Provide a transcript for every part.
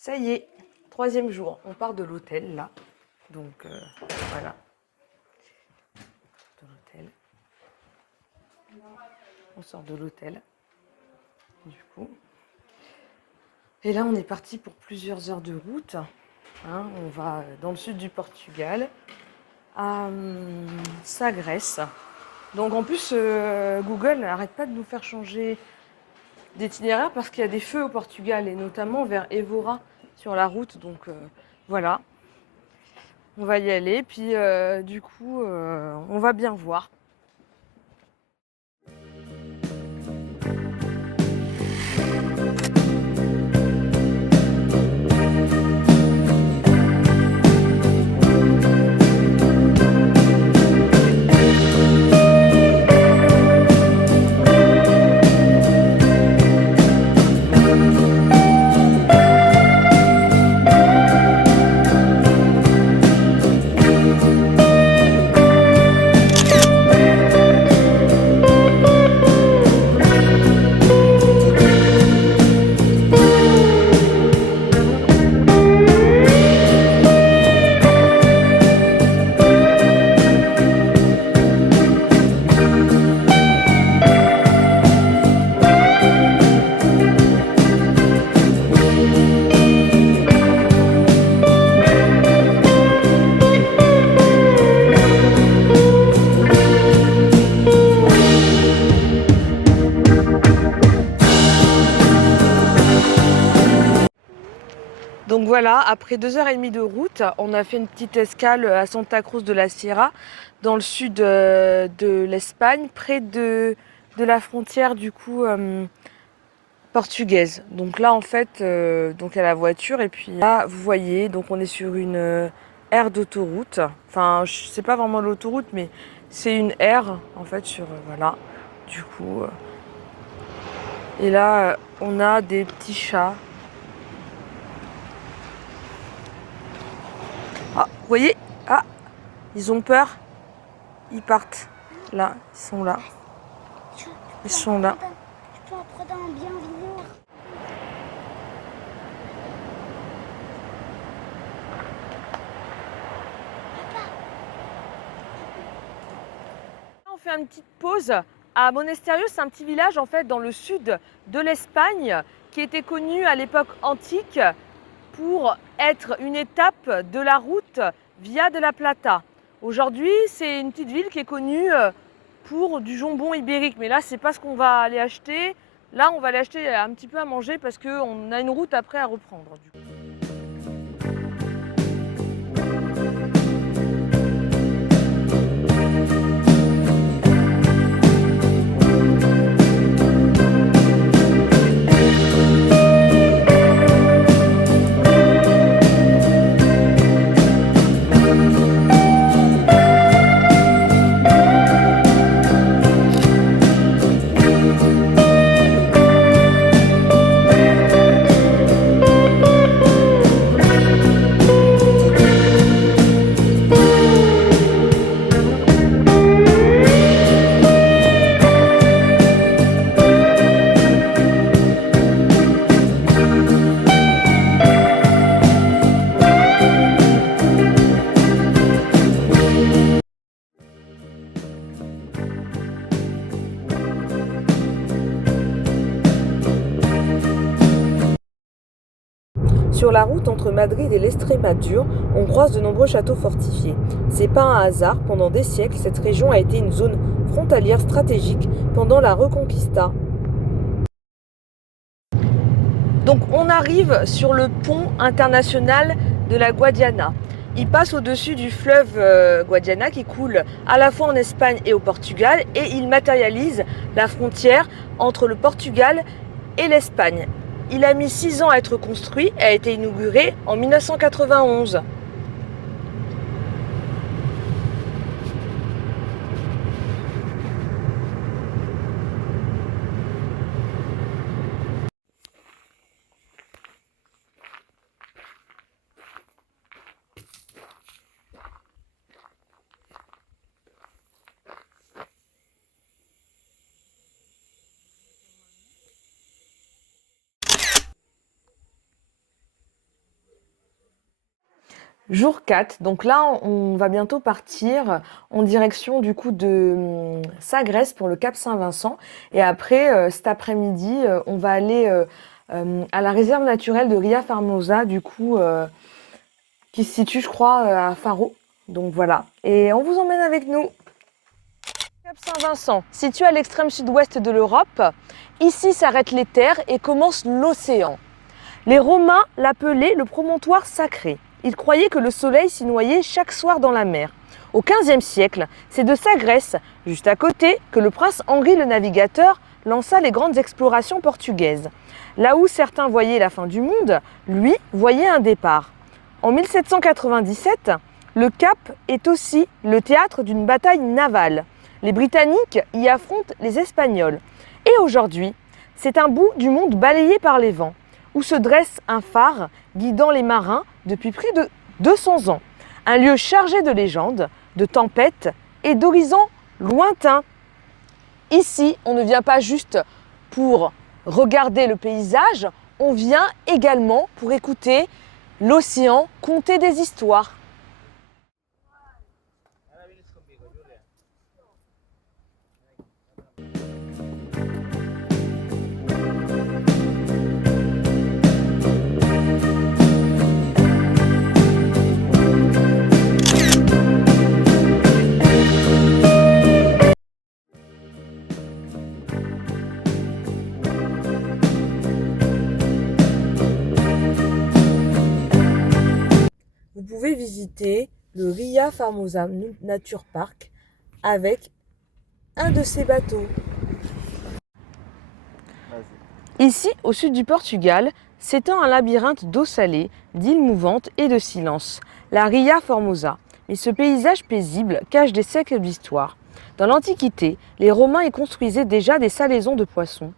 Ça y est, troisième jour. On part de l'hôtel là. Donc voilà. De l'hôtel. On sort de l'hôtel. Du coup. Et là, on est parti pour plusieurs heures de route. Hein, on va dans le sud du Portugal, à Sagres. Donc en plus, Google n'arrête pas de nous faire changer d'itinéraire parce qu'il y a des feux au Portugal et notamment vers Évora sur la route. Donc voilà, on va y aller. Puis du coup, on va bien voir. Donc voilà, après 2h30 de route, on a fait une petite escale à Santa Cruz de la Sierra, dans le sud de l'Espagne, près de la frontière du coup portugaise. Donc là en fait, donc il y a la voiture et puis là vous voyez, donc on est sur une aire d'autoroute. Enfin, c'est pas vraiment l'autoroute, mais c'est une aire en fait sur voilà. Du coup, et là on a des petits chats. Ah, vous voyez? Ah, ils ont peur. Ils partent. Là, ils sont là. Ils sont là. Je peux en prendre un bien vieux. On fait une petite pause à Monasterio. C'est un petit village en fait dans le sud de l'Espagne qui était connu à l'époque antique pour être une étape de la route Via de la Plata. Aujourd'hui, c'est une petite ville qui est connue pour du jambon ibérique. Mais là, c'est pas ce qu'on va aller acheter. Là, on va aller acheter un petit peu à manger parce qu'on a une route après à reprendre. Du coup. Sur la route entre Madrid et l'Estrémadure, on croise de nombreux châteaux fortifiés. C'est pas un hasard, pendant des siècles, cette région a été une zone frontalière stratégique pendant la Reconquista. Donc on arrive sur le pont international de la Guadiana. Il passe au-dessus du fleuve Guadiana qui coule à la fois en Espagne et au Portugal et il matérialise la frontière entre le Portugal et l'Espagne. Il a mis 6 ans à être construit et a été inauguré en 1991. Jour 4, donc là on va bientôt partir en direction du coup de Sagres pour le Cap Saint-Vincent et après cet après-midi on va aller à la réserve naturelle de Ria Formosa du coup qui se situe je crois à Faro, donc voilà et on vous emmène avec nous. Cap Saint-Vincent, situé à l'extrême sud-ouest de l'Europe, ici s'arrêtent les terres et commence l'océan. Les Romains l'appelaient le promontoire sacré. Ils croyaient que le soleil s'y noyait chaque soir dans la mer. Au XVe siècle, c'est de Sagres, juste à côté, que le prince Henri le Navigateur lança les grandes explorations portugaises. Là où certains voyaient la fin du monde, lui voyait un départ. En 1797, le Cap est aussi le théâtre d'une bataille navale. Les Britanniques y affrontent les Espagnols. Et aujourd'hui, c'est un bout du monde balayé par les vents, où se dresse un phare guidant les marins depuis près de 200 ans. Un lieu chargé de légendes, de tempêtes et d'horizons lointains. Ici, on ne vient pas juste pour regarder le paysage, on vient également pour écouter l'océan conter des histoires. Vous pouvez visiter le Ria Formosa Nature Park avec un de ces bateaux. Ici, au sud du Portugal, s'étend un labyrinthe d'eau salée, d'îles mouvantes et de silence, la Ria Formosa. Mais ce paysage paisible cache des siècles d'histoire. Dans l'Antiquité, les Romains y construisaient déjà des salaisons de poissons.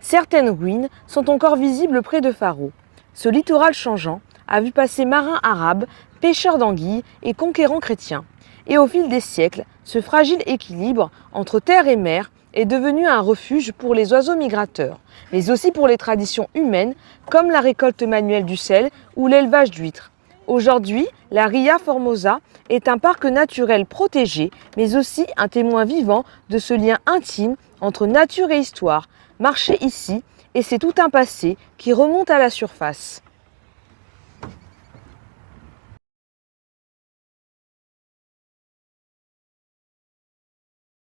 Certaines ruines sont encore visibles près de Faro. Ce littoral changeant a vu passer marins arabes, pêcheurs d'anguilles et conquérants chrétiens. Et au fil des siècles, ce fragile équilibre entre terre et mer est devenu un refuge pour les oiseaux migrateurs, mais aussi pour les traditions humaines comme la récolte manuelle du sel ou l'élevage d'huîtres. Aujourd'hui, la Ria Formosa est un parc naturel protégé, mais aussi un témoin vivant de ce lien intime entre nature et histoire. Marcher ici, et c'est tout un passé qui remonte à la surface.